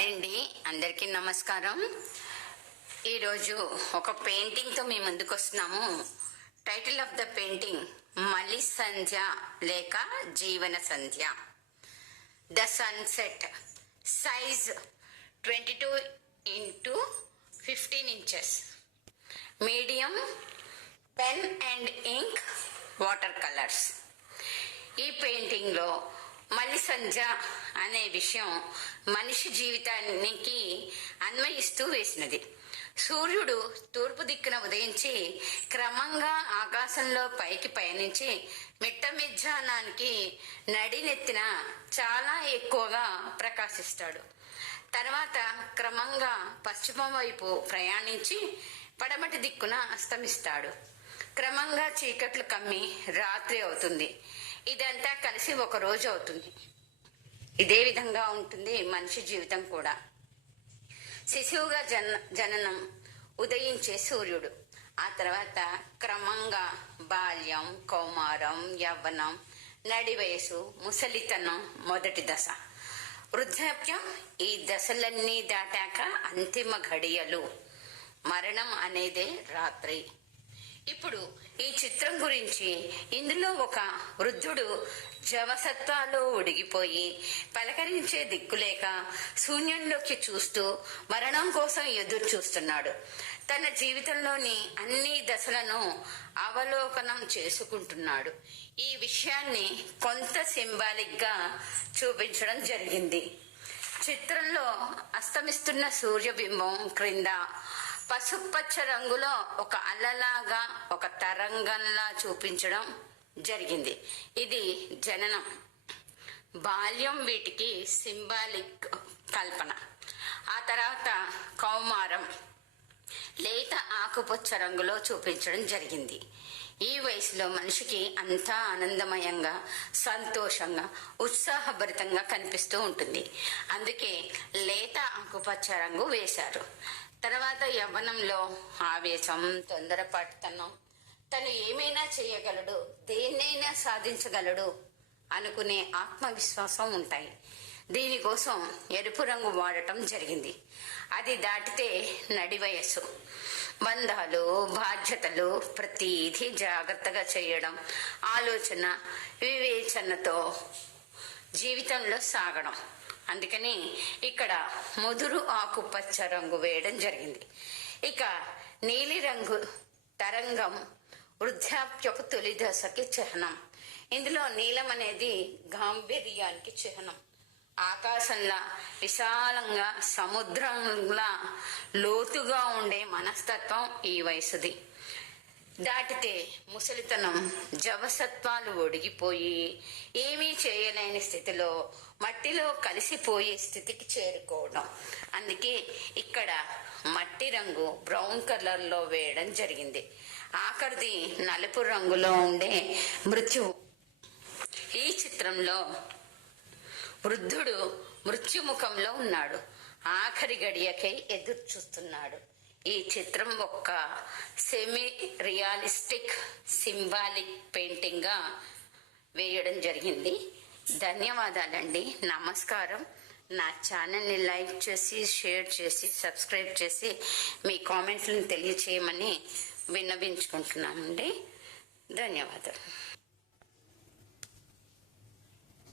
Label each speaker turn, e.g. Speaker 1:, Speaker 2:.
Speaker 1: Hi అండి. అందరికీ నమస్కారం. ఈరోజు ఒక పెయింటింగ్తో మీ ముందుకు వస్తున్నాము. టైటిల్ ఆఫ్ ద పెయింటింగ్ మలి సంధ్య లేక జీవన సంధ్య. The sunset size twenty two into fifteen inches medium pen and ink water colours ఈ పెయింటింగ్లో మలి సంధ్య అనే విషయం మనిషి జీవితానికి అన్వయిస్తూ వేసినది. సూర్యుడు తూర్పు దిక్కున ఉదయించి క్రమంగా ఆకాశంలో పైకి పయనించి మిట్ట నడినెత్తిన చాలా ఎక్కువగా ప్రకాశిస్తాడు. తర్వాత క్రమంగా పశ్చిమం వైపు ప్రయాణించి పడమటి దిక్కున అస్తమిస్తాడు. క్రమంగా చీకట్లు కమ్మి రాత్రి అవుతుంది. ఇదంతా కలిసి ఒక రోజు అవుతుంది. ఇదే విధంగా ఉంటుంది మనిషి జీవితం కూడా. శిశువుగా జన జననం ఉదయించే సూర్యుడు. ఆ తర్వాత క్రమంగా బాల్యం కౌమారం యవ్వనం నడి వయసు ముసలితనం మొదటి దశ. వృద్ధాప్యం ఈ దశలన్నీ దాటాక అంతిమ ఘడియలు. మరణం అనేదే రాత్రి. ఇప్పుడు ఈ చిత్రం గురించి ఇందులో ఒక వృద్ధుడు జవసత్వాలో ఉడిగిపోయి పలకరించే దిక్కులేక శూన్యంలోకి చూస్తూ మరణం కోసం ఎదురు చూస్తున్నాడు. తన జీవితంలోని అన్ని దశలను అవలోకనం చేసుకుంటున్నాడు. ఈ విషయాన్ని కొంత సింబాలిక్గా చూపించడం జరిగింది. చిత్రంలో అస్తమిస్తున్న సూర్యబింబం క్రింద పసుపచ్చ రంగులో ఒక అలలాగా ఒక తరంగంలా చూపించడం జరిగింది. ఇది జననం. బాల్యం వీటికి సింబాలిక్ కల్పన. ఆ తర్వాత కౌమారం. లేత ఆకుపచ్చ రంగులో చూపించడం జరిగింది. ఈ వయసులో మనిషికి అంతా ఆనందమయంగా సంతోషంగా ఉత్సాహభరితంగా కనిపిస్తూ ఉంటుంది. అందుకే లేత ఆకుపచ్చ రంగు వేశారు. తర్వాత యవ్వనంలో ఆవేశం తొందరపాటుతనం. తను ఏమైనా చేయగలడు దేన్నైనా సాధించగలడు అనుకునే ఆత్మవిశ్వాసం ఉంటాయి. దీనికోసం ఎరుపు రంగు వాడటం జరిగింది. అది దాటితే నడి వయస్సు. బంధాలు బాధ్యతలు ప్రతిదీ జాగ్రత్తగా చేయడం ఆలోచన వివేచనతో జీవితంలో సాగడం. అందుకని ఇక్కడ ముదురు ఆకుపచ్చ రంగు వేయడం జరిగింది. ఇక నీలిరంగు తరంగం వృద్ధాప్యపు తొలి దశకి చిహ్నం. ఇందులో నీలం అనేది గాంభీర్యానికి చిహ్నం. ఆకాశంలా విశాలంగా సముద్రంలా లోతుగా ఉండే మనస్తత్వం ఈ వయసుది. దాటితే ముసలితనం జవసత్వాలు ఒడిగిపోయి ఏమీ చేయలేని స్థితిలో మట్టిలో కలిసిపోయే స్థితికి చేరుకోవడం. అందుకే ఇక్కడ మట్టి రంగు బ్రౌన్ కలర్లో వేయడం జరిగింది. ఆఖరిది నలుపు రంగులో ఉండే మృత్యువు. ఈ చిత్రంలో వృద్ధుడు మృత్యుముఖంలో ఉన్నాడు. ఆఖరి గడియకై ఎదురు చూస్తున్నాడు ఈ చిత్రం ఒక సెమీ రియాలిస్టిక్ సింబాలిక్ పెయింటింగ్గా వేయడం జరిగింది. ధన్యవాదాలండి. నమస్కారం. నా ఛానల్ని లైక్ చేసి షేర్ చేసి సబ్స్క్రైబ్ చేసి మీ కామెంట్లను తెలియచేయమని విన్నవించుకుంటున్నామండి. ధన్యవాదాలు.